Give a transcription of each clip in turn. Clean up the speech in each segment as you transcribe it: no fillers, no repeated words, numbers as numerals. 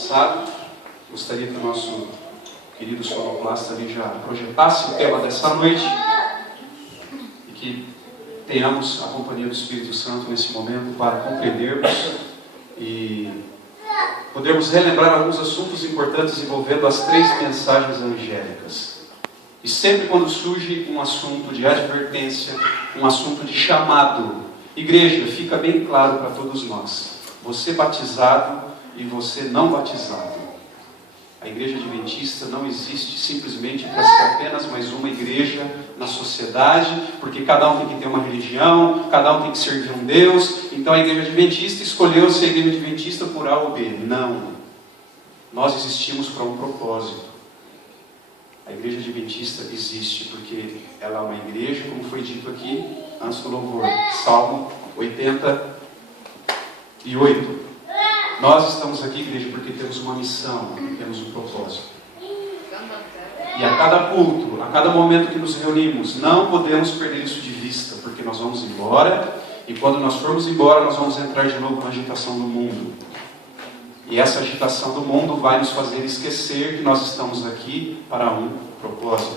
passado. Gostaria que o nosso querido sonoplasta ali já projetasse o tema dessa noite e que tenhamos a companhia do Espírito Santo nesse momento para compreendermos e podermos relembrar alguns assuntos importantes envolvendo as 3 mensagens angélicas. E sempre quando surge um assunto de advertência, um assunto de chamado, igreja, fica bem claro para todos nós: você batizado e você não batizado. A igreja adventista não existe simplesmente para ser apenas mais uma igreja na sociedade, porque cada um tem que ter uma religião, cada um tem que servir um Deus. Então a igreja adventista escolheu ser a igreja adventista por A ou B. Não. Nós existimos para um propósito. A igreja adventista existe porque ela é uma igreja, como foi dito aqui antes do louvor, Salmo 88. Nós estamos aqui, igreja, porque temos uma missão, porque temos um propósito. E a cada culto, a cada momento que nos reunimos, não podemos perder isso de vista, porque nós vamos embora, e quando nós formos embora, nós vamos entrar de novo na agitação do mundo. E essa agitação do mundo vai nos fazer esquecer que nós estamos aqui para um propósito.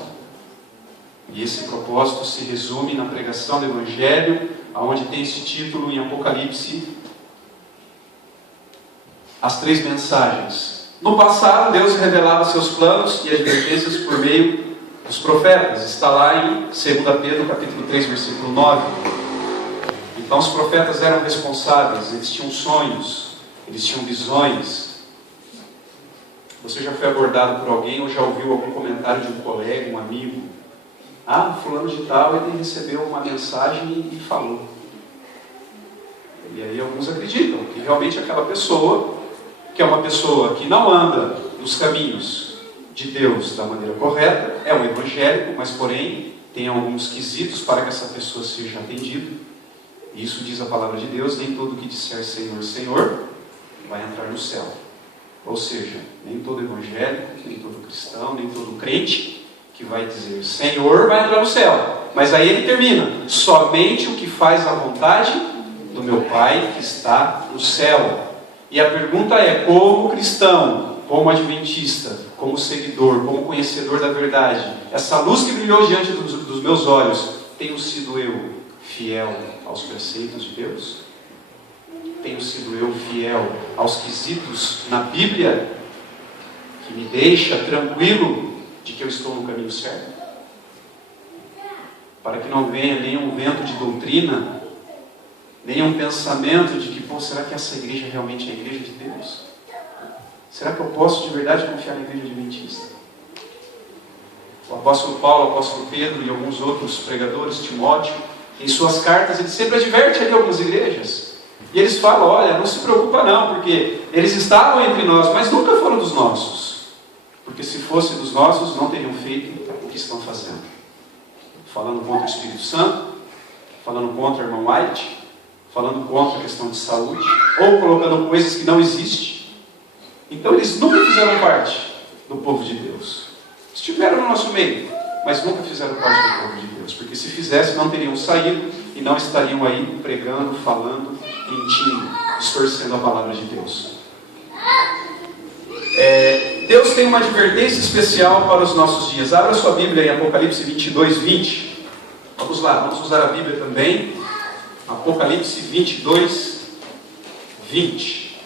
E esse propósito se resume na pregação do Evangelho, onde tem esse título em Apocalipse, as 3 mensagens. No passado, Deus revelava seus planos e advertências por meio dos profetas. Está lá em 2 Pedro, capítulo 3, versículo 9. Então os profetas eram responsáveis, eles tinham sonhos, eles tinham visões. Você já foi abordado por alguém ou já ouviu algum comentário de um colega, um amigo? Ah, fulano de tal, ele recebeu uma mensagem e falou. E aí alguns acreditam que realmente aquela pessoa, que é uma pessoa que não anda nos caminhos de Deus da maneira correta, é um evangélico, mas porém tem alguns quesitos para que essa pessoa seja atendida. Isso diz a palavra de Deus: nem todo que disser Senhor, Senhor, vai entrar no céu. Ou seja, nem todo evangélico, nem todo cristão, nem todo crente que vai dizer Senhor vai entrar no céu. Mas aí ele termina: somente o que faz a vontade do meu Pai que está no céu. E a pergunta é: como cristão, como adventista, como seguidor, como conhecedor da verdade, essa luz que brilhou diante dos meus olhos, tenho sido eu fiel aos preceitos de Deus? Tenho sido eu fiel aos quesitos na Bíblia que me deixa tranquilo de que eu estou no caminho certo? Para que não venha nenhum vento de doutrina, nenhum pensamento de que, será que essa igreja realmente é a igreja de Deus? Será que eu posso de verdade confiar na igreja adventista? O apóstolo Paulo, o apóstolo Pedro e alguns outros pregadores, Timóteo, em suas cartas, ele sempre adverte ali algumas igrejas. E eles falam: olha, não se preocupa não, porque eles estavam entre nós, mas nunca foram dos nossos. Porque se fosse dos nossos, não teriam feito o que estão fazendo. Falando contra o Espírito Santo, falando contra o irmão White, falando contra a questão de saúde, ou colocando coisas que não existem. Então eles nunca fizeram parte do povo de Deus. Estiveram no nosso meio, mas nunca fizeram parte do povo de Deus, porque se fizessem não teriam saído e não estariam aí pregando, falando, mentindo, distorcendo a palavra de Deus. Deus tem uma advertência especial para os nossos dias. Abra sua Bíblia em Apocalipse 22, 20. Vamos lá, vamos usar a Bíblia também. Apocalipse 22, 20.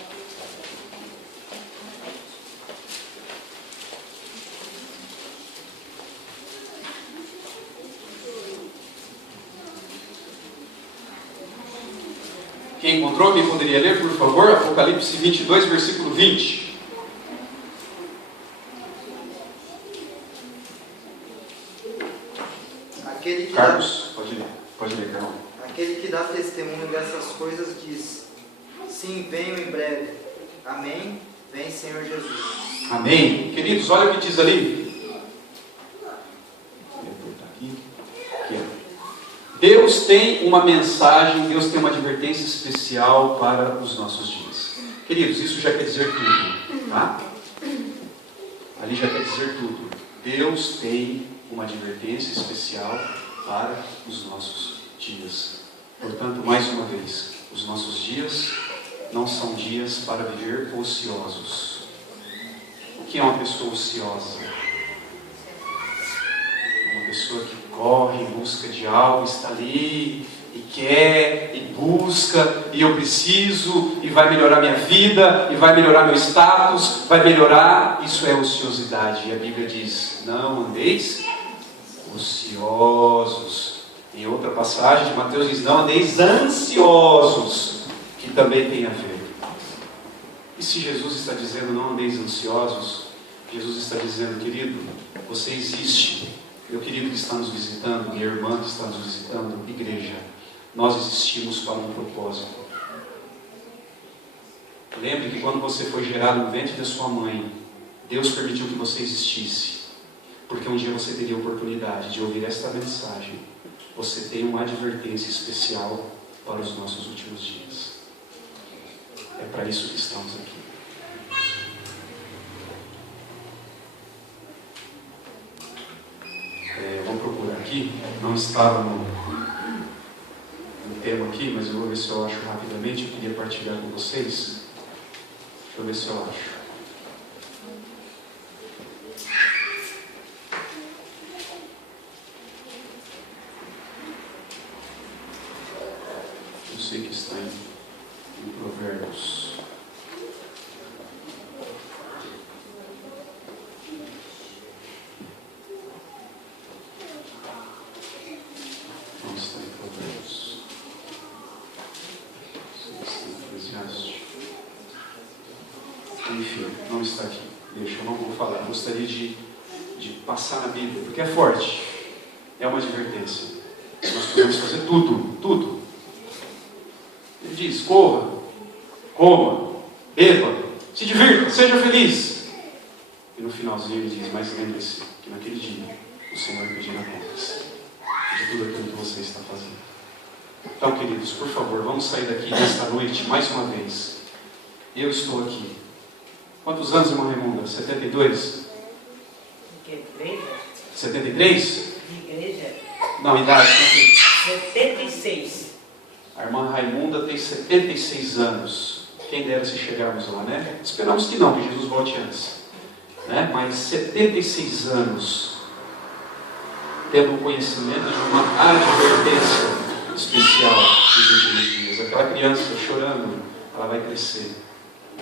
Quem encontrou, quem poderia ler, por favor? Apocalipse 22, versículo 20. Carlos, pode ler, Carlos. Aquele que dá testemunho dessas coisas diz: sim, venho em breve. Amém. Vem, Senhor Jesus. Amém. Queridos, olha o que diz ali. Deus tem uma mensagem, Deus tem uma advertência especial para os nossos dias. Queridos, isso já quer dizer tudo, tá? Ali já quer dizer tudo. Deus tem uma advertência especial para os nossos dias. Portanto, mais uma vez, os nossos dias não são dias para viver ociosos. que é uma pessoa ociosa? Uma pessoa que corre em busca de algo, está ali e quer, e busca, e eu preciso, e vai melhorar minha vida, e vai melhorar meu status, vai melhorar. Isso é ociosidade. E a Bíblia diz: não andeis ociosos. Em outra passagem de Mateus diz: não andeis ansiosos, que também tem a ver. E se Jesus está dizendo não andeis ansiosos, Jesus está dizendo: querido, você existe. Meu querido que está nos visitando, minha irmã que está nos visitando, igreja, nós existimos para um propósito. Lembre que quando você foi gerado no ventre da sua mãe, Deus permitiu que você existisse, porque um dia você teria a oportunidade de ouvir esta mensagem. Você tem uma advertência especial para os nossos últimos dias. É para isso que estamos aqui. Vamos procurar aqui. Não estava no tema aqui, mas eu vou ver se eu acho rapidamente. Eu queria partilhar com vocês. Deixa eu ver se eu acho. Eu sei que está em Provérbios. Não está em Provérbios. Não está em Eclesiastes. Enfim, não está aqui. Deixa, eu não vou falar. Eu gostaria de passar na Bíblia, porque é forte. É uma advertência. Nós podemos fazer tudo. Ele diz: corra, coma, beba, se divirta, seja feliz. E no finalzinho ele diz: mas lembre-se que naquele dia o Senhor pedirá contas de tudo aquilo que você está fazendo. Então, queridos, por favor, vamos sair daqui nesta noite, mais uma vez. Eu estou aqui. Quantos anos, irmã Raimunda? 72? Que igreja? 73? Igreja? Não, idade. 76. A irmã Raimunda tem 76 anos. Quem dera se chegarmos lá, né? Esperamos que não, que Jesus volte antes. Né? Mas 76 anos, tendo o conhecimento de uma advertência especial nos últimos dias. Aquela criança chorando, ela vai crescer.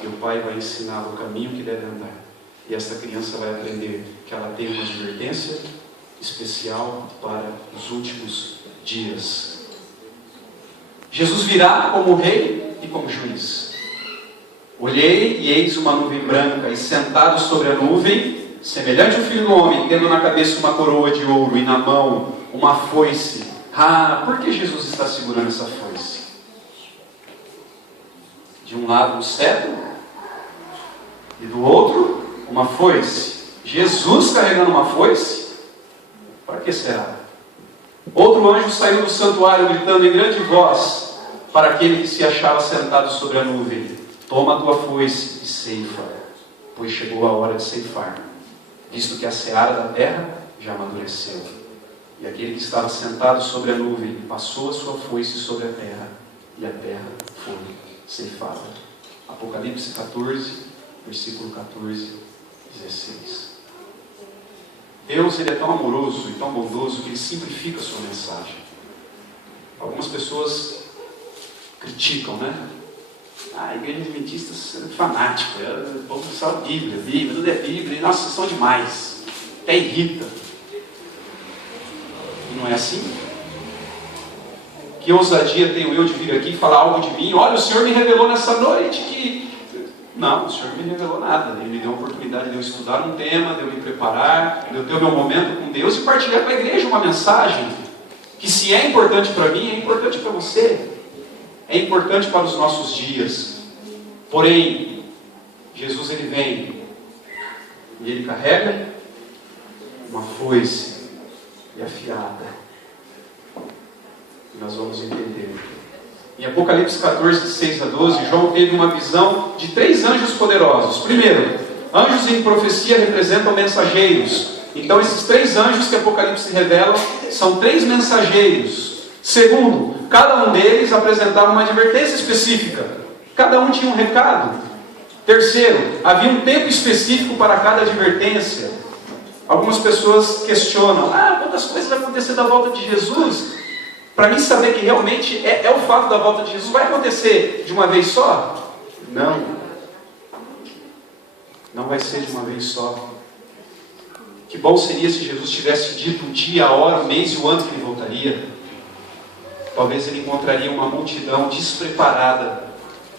E o pai vai ensinar o caminho que deve andar. E esta criança vai aprender que ela tem uma advertência especial para os últimos dias. Jesus virá como rei e como juiz. Olhei e eis uma nuvem branca, e sentado sobre a nuvem, semelhante ao Filho do Homem, tendo na cabeça uma coroa de ouro e na mão uma foice. Por que Jesus está segurando essa foice? De um lado um cetro e do outro uma foice. Jesus carregando uma foice? Para que será? Outro anjo saiu do santuário gritando em grande voz para aquele que se achava sentado sobre a nuvem: toma a tua foice e ceifa, pois chegou a hora de ceifar, visto que a seara da terra já amadureceu. E aquele que estava sentado sobre a nuvem passou a sua foice sobre a terra, e a terra foi ceifada. Apocalipse 14, versículo 14, 16. Deus, ele é tão amoroso e tão bondoso que ele simplifica a sua mensagem. Algumas pessoas criticam, né? A igreja adventista é fanática, o povo só Bíblia, tudo é Bíblia, e nossa, vocês são demais, até irrita. E não é assim? Que ousadia tenho eu de vir aqui e falar algo de mim? Olha, o Senhor me revelou nessa noite que... Não, o Senhor não me revelou nada. Ele me deu a oportunidade de eu estudar um tema, de eu me preparar, de eu ter o meu momento com Deus e partilhar com a igreja uma mensagem que, se é importante para mim, é importante para você. É importante para os nossos dias. Porém, Jesus, ele vem e ele carrega uma foice e afiada. E nós vamos entender. Em Apocalipse 14, de 6 a 12, João teve uma visão de 3 anjos poderosos. Primeiro, anjos em profecia representam mensageiros. Então, esses 3 anjos que Apocalipse revela são 3 mensageiros. Segundo, cada um deles apresentava uma advertência específica. Cada um tinha um recado. Terceiro, havia um tempo específico para cada advertência. Algumas pessoas questionam, quantas coisas vai acontecer da volta de Jesus? Para mim saber que realmente é o fato da volta de Jesus, vai acontecer de uma vez só? Não. Não vai ser de uma vez só. Que bom seria se Jesus tivesse dito o dia, a hora, o mês e o ano que ele voltaria. Talvez ele encontraria uma multidão despreparada.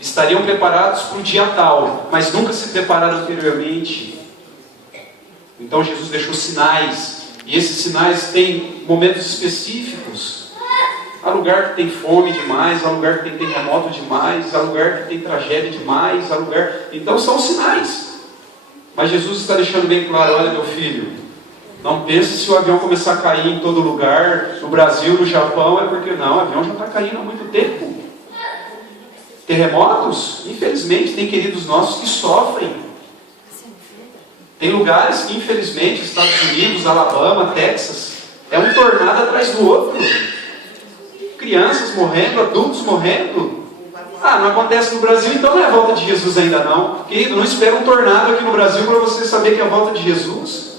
Estariam preparados para o dia tal, mas nunca se prepararam anteriormente. Então Jesus deixou sinais, e esses sinais têm momentos específicos. Há lugar que tem fome demais, há lugar que tem terremoto demais, há lugar que tem tragédia demais, há lugar... Então são sinais. Mas Jesus está deixando bem claro, olha meu filho, não pense se o avião começar a cair em todo lugar, no Brasil, no Japão, é porque não, o avião já está caindo há muito tempo. Terremotos, infelizmente, tem queridos nossos que sofrem. Tem lugares que, infelizmente, Estados Unidos, Alabama, Texas, é um tornado atrás do outro. Crianças morrendo, adultos morrendo. Não acontece no Brasil, então não é a volta de Jesus ainda não. Querido, não espera um tornado aqui no Brasil para você saber que é a volta de Jesus.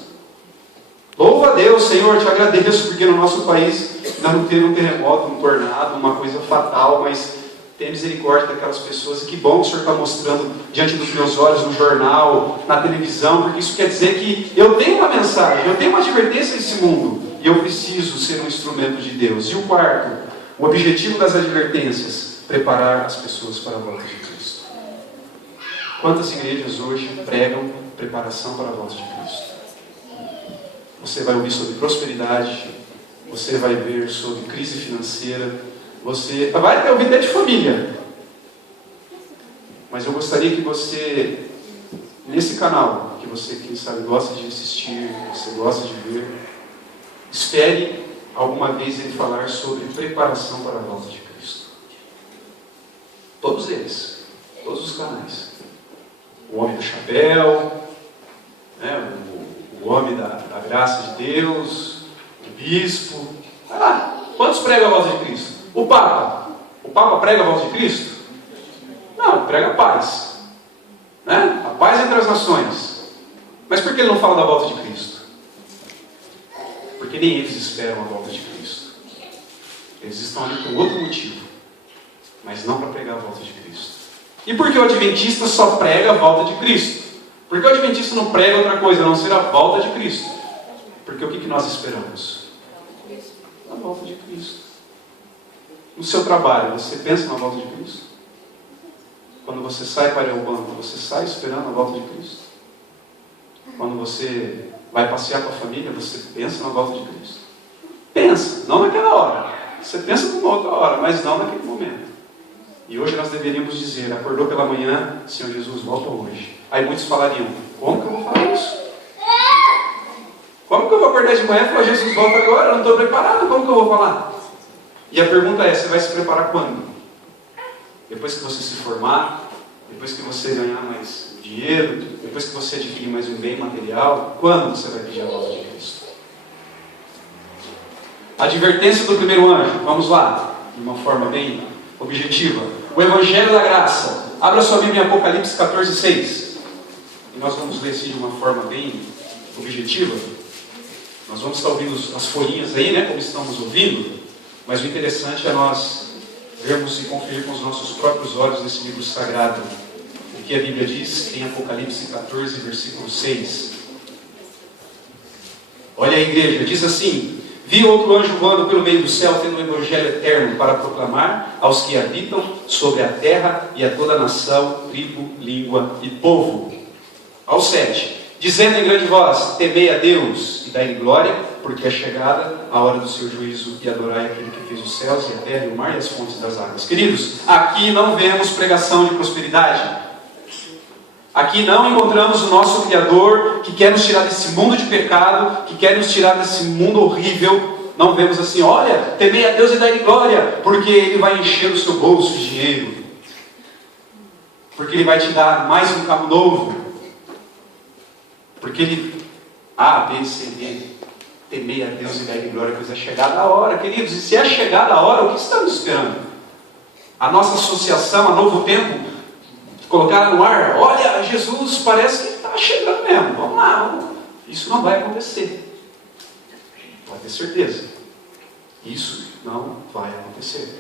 Louva a Deus, Senhor, te agradeço, porque no nosso país não teve um terremoto, um tornado, uma coisa fatal, mas tem misericórdia daquelas pessoas. E que bom que o Senhor está mostrando diante dos meus olhos, no jornal, na televisão, porque isso quer dizer que eu tenho uma mensagem, eu tenho uma advertência nesse mundo, e eu preciso ser um instrumento de Deus. E o quarto, o objetivo das advertências: preparar as pessoas para a volta de Cristo. Quantas igrejas hoje pregam preparação para a volta de Cristo? Você vai ouvir sobre prosperidade, você vai ver sobre crise financeira, você vai ter ouvido até de família. Mas eu gostaria que você, nesse canal, que você, quem sabe, gosta de assistir, que você gosta de ver, espere alguma vez ele falar sobre preparação para a volta de Cristo. Todos eles, todos os canais. O homem do chapéu, né, o homem da graça de Deus, o bispo. Quantos pregam a volta de Cristo? O Papa. O Papa prega a volta de Cristo? Não, prega a paz. Né? A paz entre as nações. Mas por que ele não fala da volta de Cristo? Porque nem eles esperam a volta de Cristo. Eles estão ali por outro motivo, mas não para pregar a volta de Cristo. E por que o adventista só prega a volta de Cristo? Por que o adventista não prega outra coisa, a não ser a volta de Cristo? Porque o que nós esperamos? A volta de Cristo. No seu trabalho, você pensa na volta de Cristo? Quando você sai para o banco, você sai esperando a volta de Cristo? Quando você vai passear com a família, você pensa na volta de Cristo? Pensa, não naquela hora. Você pensa numa outra hora, mas não naquele momento. E hoje nós deveríamos dizer: acordou pela manhã, Senhor Jesus, volta hoje. Aí muitos falariam: como que eu vou falar isso? Como que eu vou acordar de manhã e falar: Jesus, volta agora, eu não estou preparado, como que eu vou falar? E a pergunta é: você vai se preparar quando? Depois que você se formar? Depois que você ganhar mais dinheiro? Depois que você adquirir mais um bem material? Quando você vai pedir a volta de Cristo? Advertência do primeiro anjo, vamos lá, de uma forma bem objetiva. O Evangelho da Graça. Abra sua Bíblia em Apocalipse 14:6. E nós vamos ler assim de uma forma bem objetiva. Nós vamos estar ouvindo as folhinhas aí, né, como estamos ouvindo. Mas o interessante é nós vermos e conferir com os nossos próprios olhos nesse livro sagrado o que a Bíblia diz em Apocalipse 14, versículo 6. Olha a igreja, diz assim: vi outro anjo voando pelo meio do céu, tendo o evangelho eterno para proclamar aos que habitam sobre a terra e a toda nação, tribo, língua e povo. Ao 7, dizendo em grande voz: temei a Deus e dai-lhe glória, porque é chegada a hora do seu juízo, e adorai aquele que fez os céus e a terra e o mar e as fontes das águas. Queridos, aqui não vemos pregação de prosperidade. Aqui não encontramos o nosso Criador que quer nos tirar desse mundo de pecado, que quer nos tirar desse mundo horrível. Não vemos assim: olha, temei a Deus e dai-lhe glória, porque Ele vai encher o seu bolso de dinheiro, porque Ele vai te dar mais um carro novo, porque Ele... A, B, C, D. Temei a Deus e dai-lhe glória, pois é chegada a hora. Queridos, e se é chegada a hora, o que estamos esperando? A nossa associação a Novo Tempo Colocaram no ar, olha, Jesus parece que está chegando mesmo, vamos lá, vamos. Isso não vai acontecer. Pode ter certeza. Isso não vai acontecer.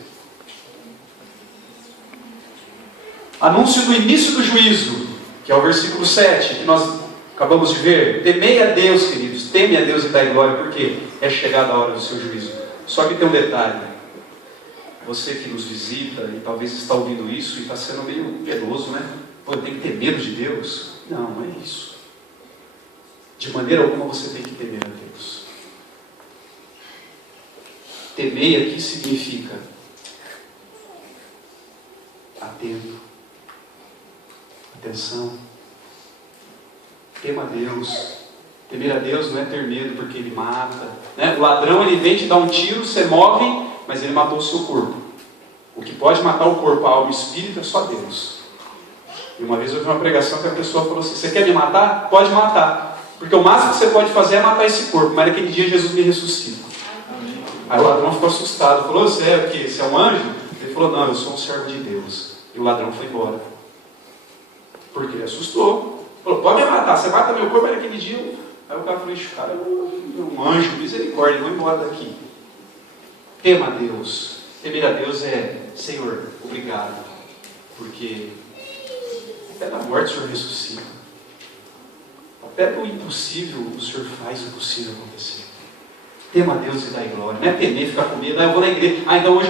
Anúncio do início do juízo, que é o versículo 7, que nós acabamos de ver. Temei a Deus, queridos, teme a Deus e dai glória, porque é chegada a hora do seu juízo. Só que tem um detalhe. Você que nos visita e talvez está ouvindo isso e está sendo meio piedoso, né? Pô, eu tenho que ter medo de Deus? Não, não é isso. De maneira alguma você tem que temer a Deus. Temer aqui significa atento, atenção, tema a Deus. Temer a Deus não é ter medo porque Ele mata, né? O ladrão, ele vem te dar um tiro, você morre, mas ele matou o seu corpo. O que pode matar o corpo, a alma e o espírito é só Deus. E uma vez eu vi uma pregação que a pessoa falou assim: você quer me matar? Pode matar, porque o máximo que você pode fazer é matar esse corpo, mas naquele dia Jesus me ressuscita. Aí o ladrão ficou assustado, falou: você é o quê? Você é um anjo? Ele falou: não, eu sou um servo de Deus. E o ladrão foi embora, porque ele assustou. Falou: pode me matar, você mata meu corpo, mas naquele dia... Aí o cara falou: ixi, cara, um anjo, misericórdia, vou embora daqui. Tema a Deus. Temer a Deus é: Senhor, obrigado, porque até na morte o Senhor ressuscita. Até no impossível o Senhor faz o possível acontecer. Tema a Deus e dai glória. Não é temer, ficar com medo. Eu vou na igreja. Então hoje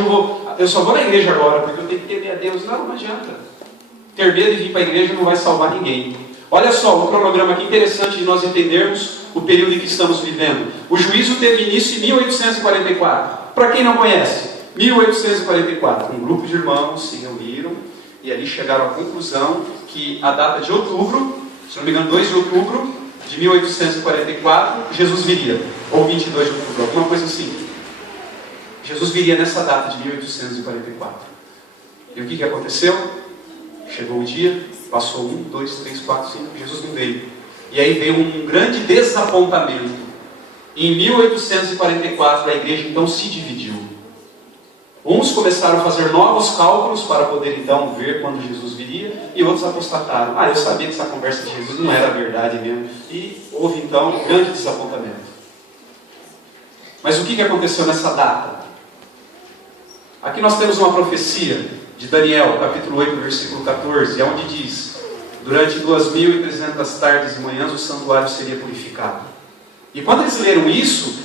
eu só vou na igreja agora, porque eu tenho que temer a Deus. Não adianta. Ter medo e vir para a igreja não vai salvar ninguém. Olha só, um cronograma aqui interessante de nós entendermos o período em que estamos vivendo. O juízo teve início em 1844. Para quem não conhece, 1844, um grupo de irmãos se reuniram e ali chegaram à conclusão que a data de outubro, se não me engano, 2 de outubro de 1844, Jesus viria. Ou 22 de outubro, alguma coisa assim. Jesus viria nessa data de 1844. E o que aconteceu? Chegou o dia, passou 1, 2, 3, 4, 5, Jesus não veio. E aí veio um grande desapontamento. Em 1844 a igreja então se dividiu. Uns começaram a fazer novos cálculos para poder então ver quando Jesus viria, e outros apostataram. Eu sabia que essa conversa de Jesus não era verdade mesmo. E houve então um grande desapontamento. Mas o que aconteceu nessa data? Aqui nós temos uma profecia de Daniel, capítulo 8, versículo 14, onde diz: durante 2.300 tardes e manhãs o santuário seria purificado. E quando eles leram isso,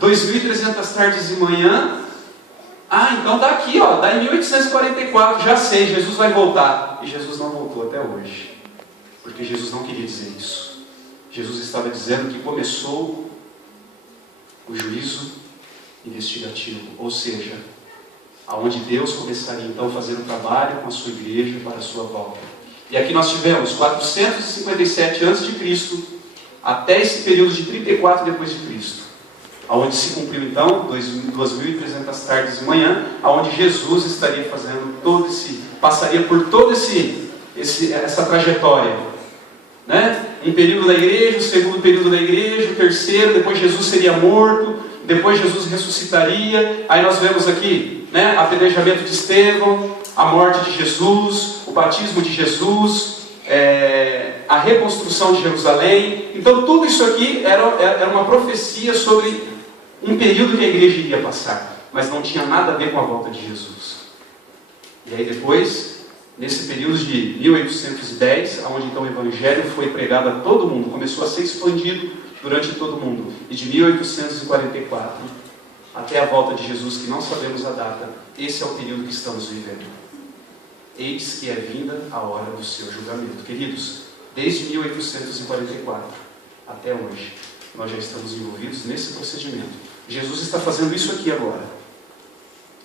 2.300 tardes e manhã, então dá aqui, dá em 1844, já sei, Jesus vai voltar. E Jesus não voltou até hoje, porque Jesus não queria dizer isso. Jesus estava dizendo que começou o juízo investigativo, ou seja, aonde Deus começaria então a fazer um trabalho com a sua igreja para a sua volta. E aqui nós tivemos 457 a.C. até esse período de 34 depois de Cristo, aonde se cumpriu então 2.300 tardes e manhã, aonde Jesus estaria fazendo passaria por toda essa trajetória, né? Um período da igreja, o segundo período da igreja, o terceiro, depois Jesus seria morto, depois Jesus ressuscitaria. Aí nós vemos aqui, né, apedrejamento de Estevão, a morte de Jesus, o batismo de Jesus, a reconstrução de Jerusalém. Então tudo isso aqui era uma profecia sobre um período que a igreja iria passar, mas não tinha nada a ver com a volta de Jesus. E aí depois, nesse período de 1810, onde então o Evangelho foi pregado a todo mundo, começou a ser expandido durante todo o mundo. E de 1844 até a volta de Jesus, que não sabemos a data, esse é o período que estamos vivendo. Eis que é vinda a hora do seu julgamento. Queridos, desde 1844 até hoje, nós já estamos envolvidos nesse procedimento. Jesus está fazendo isso aqui agora.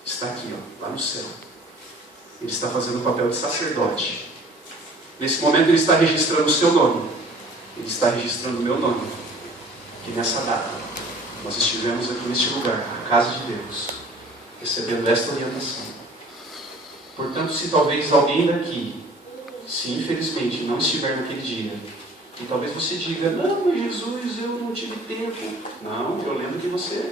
Está aqui, lá no céu. Ele está fazendo o papel de sacerdote. Nesse momento ele está registrando o seu nome. Ele está registrando o meu nome. Que nessa data nós estivemos aqui neste lugar, na casa de Deus, recebendo esta orientação. Portanto, se talvez alguém daqui, se infelizmente não estiver naquele dia, e talvez você diga: não, mas Jesus, eu não tive tempo. Não, eu lembro que você,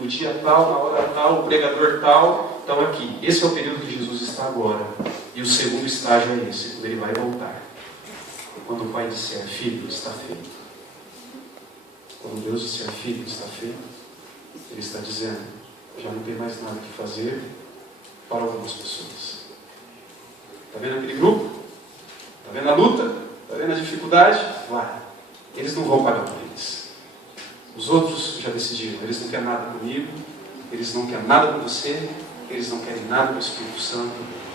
no dia tal, na hora tal, o pregador tal, estão aqui. Esse é o período que Jesus está agora. E o segundo estágio é esse, quando ele vai voltar. Quando o Pai disser, filho, está feito. Quando Deus disser, filho, está feito, Ele está dizendo, já não tem mais nada que fazer para algumas pessoas. Está vendo aquele grupo? Está vendo a luta? Está vendo a dificuldade? Vai. Eles não vão pagar por eles. Os outros já decidiram, eles não querem nada comigo, eles não querem nada com você, eles não querem nada com o Espírito Santo,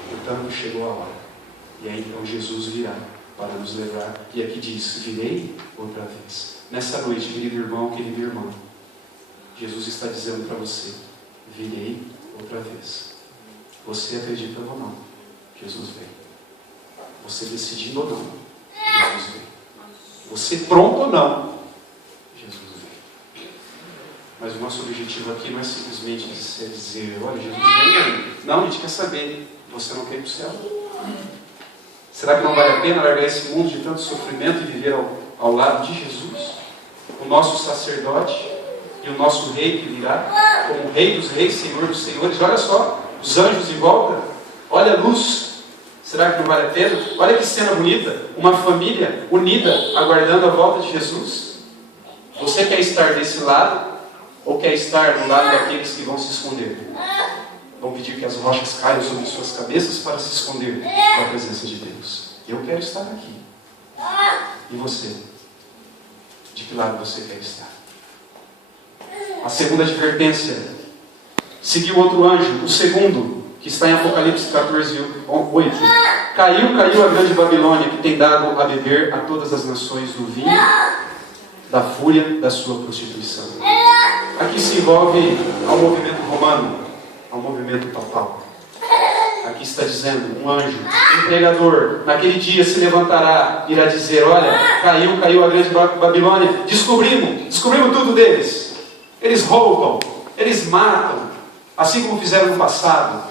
portanto chegou a hora. E aí então Jesus virá para nos levar, e aqui diz, virei outra vez. Nessa noite, querido irmão, querida irmã, Jesus está dizendo para você, virei outra vez. Você acredita ou não, Jesus vem. Você decidindo ou não, Jesus vem. Você pronto ou não, Jesus vem. Mas o nosso objetivo aqui não é simplesmente dizer, olha, Jesus vem aí. Não, a gente quer saber, você não quer ir para o céu? Será que não vale a pena largar esse mundo de tanto sofrimento e viver ao lado de Jesus? O nosso sacerdote e o nosso rei que virá, como rei dos reis, senhor dos senhores. Olha só, os anjos em volta, olha a luz. Será que não vale a pena? Olha que cena bonita, uma família unida, aguardando a volta de Jesus. Você quer estar desse lado, ou quer estar do lado daqueles que vão se esconder? Vão pedir que as rochas caiam sobre suas cabeças para se esconder da presença de Deus. Eu quero estar aqui. E você? De que lado você quer estar? A segunda advertência. Seguiu outro anjo, o segundo, que está em Apocalipse 14, 8. Caiu a grande Babilônia, que tem dado a beber a todas as nações do vinho da fúria da sua prostituição. Aqui se envolve ao movimento romano, ao movimento papal. Aqui está dizendo, um anjo, um pregador, naquele dia se levantará, irá dizer, olha, caiu a grande Babilônia, descobrimos tudo deles. Eles roubam, eles matam, assim como fizeram no passado.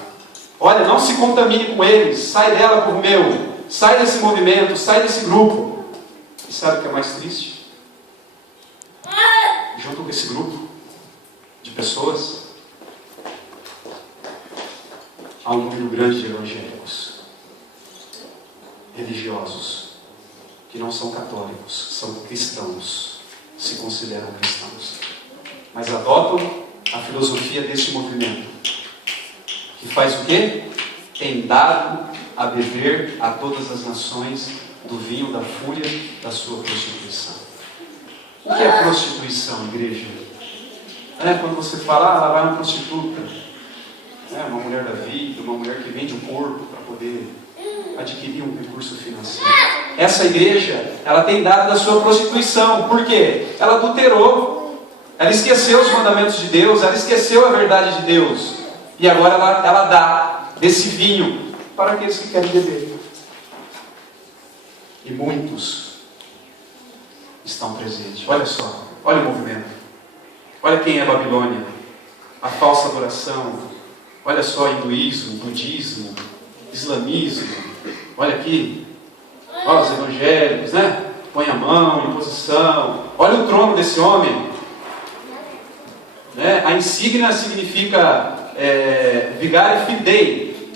Olha, não se contamine com eles, sai dela por meu, sai desse movimento, sai desse grupo. E sabe o que é mais triste? Junto com esse grupo de pessoas, há um número grande de evangélicos, religiosos, que não são católicos, são cristãos, se consideram cristãos, mas adotam a filosofia deste movimento, que faz o quê? Tem dado a beber a todas as nações do vinho da fúria da sua prostituição. O que é prostituição, igreja? Quando você fala, vai uma prostituta, uma mulher da vida, uma mulher que vende o corpo para poder adquirir um recurso financeiro. Essa igreja, ela tem dado da sua prostituição. Por quê? Ela adulterou, ela esqueceu os mandamentos de Deus, ela esqueceu a verdade de Deus. E agora ela dá desse vinho para aqueles que querem beber. E muitos estão presentes. Olha só, olha o movimento. Olha quem é a Babilônia. A falsa adoração. Olha só, hinduísmo, budismo, islamismo. Olha aqui. Olha os evangélicos, né? Põe a mão em posição. Olha o trono desse homem. A insígnia significa Vigário Fidei.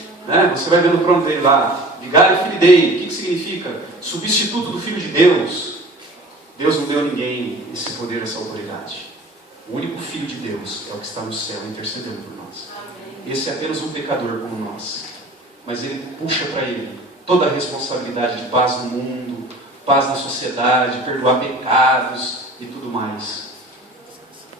Você vai ver no trono dele lá. Vigário Fidei. O que significa? Substituto do Filho de Deus. Deus não deu a ninguém esse poder, essa autoridade. O único Filho de Deus é o que está no céu intercedendo por nós. Esse é apenas um pecador como nós. Mas ele puxa para ele toda a responsabilidade de paz no mundo, paz na sociedade, perdoar pecados e tudo mais.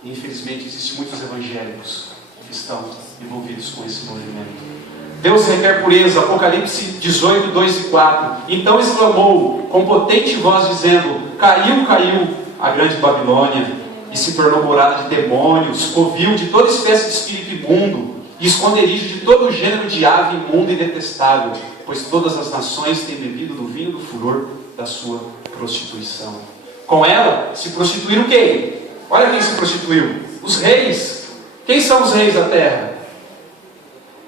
E, infelizmente, existem muitos evangélicos que estão envolvidos com esse movimento. Deus requer pureza, Apocalipse 18, 2 e 4. Então exclamou com potente voz, dizendo: caiu a grande Babilônia, e se tornou morada de demônios, covil de toda espécie de espírito imundo, e esconderijo de todo gênero de ave imunda e detestável, pois todas as nações têm bebido do vinho do furor da sua prostituição. Com ela se prostituíram quem? Olha quem se prostituiu: os reis. Quem são os reis da terra?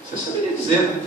Você saberia dizer, né?